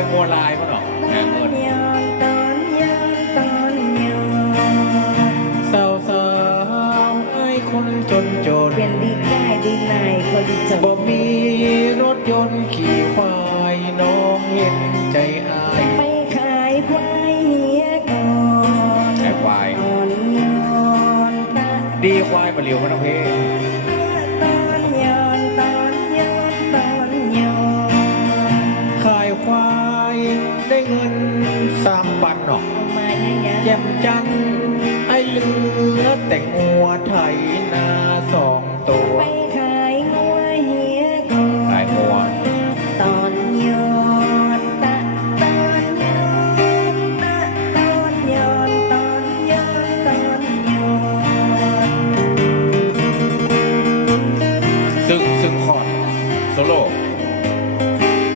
ไปโมไลนเขาหรอกอะบ่ มีรถยนต์ขี่ควาย น้องเห็นใจอายไปขายควายเหียก่อนควายนอนดีควายมาเหลียวมันเอเพทันสามปันหนอกแจ่มจันไอเหลือ แต่งัวไทยนาสองตัวตตตตตตตงงงม่่่อออออออออออนนนนนนนนนนยยยยยดซโล